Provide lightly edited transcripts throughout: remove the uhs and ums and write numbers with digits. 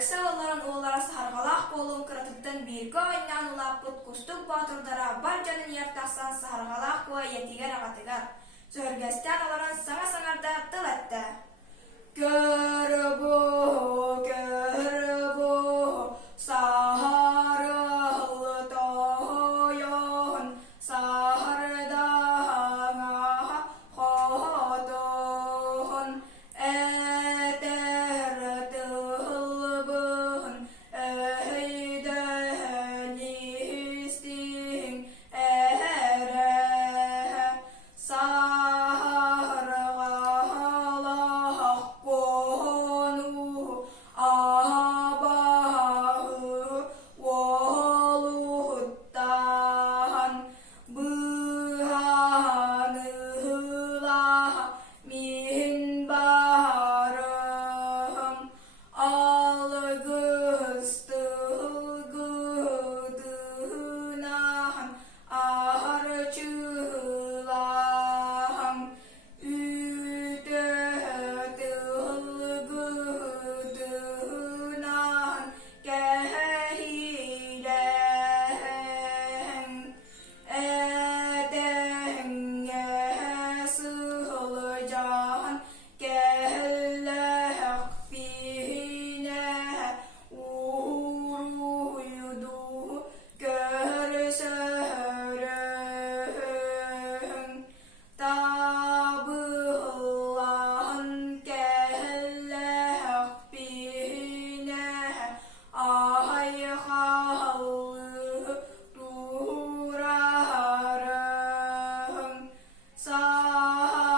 ыкса олларын уоллара саһаргалаах буолуун кыратыттан бииргэ ойннаан улааппыт кустук баатурдара бар дьонун ияртахсан саһаргалаах куа иэтигэр аҕатыгар. Сөргөстөн олорон саҥа саҥарда тылатта. Көрбү, саһарыл тойон, саһардаңа хотон, этер тылбын, өйдөлистиң эре, саһаргалах кону абаһы уолуттан, быһаныла мин барым, алгыстылгытынан арчылам, үтөтылгытынан кэһилэң, этэҥҥэ сылдьан кэллэх фине, уруйду көрсөрөң, табылан кэллэх фине, айхалы турарың, саргалах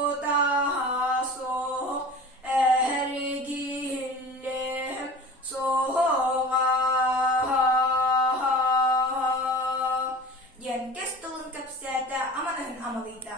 котасох эргиллем соға. Диэн кэс тылын кэпсээtä аманыһын амалыйда.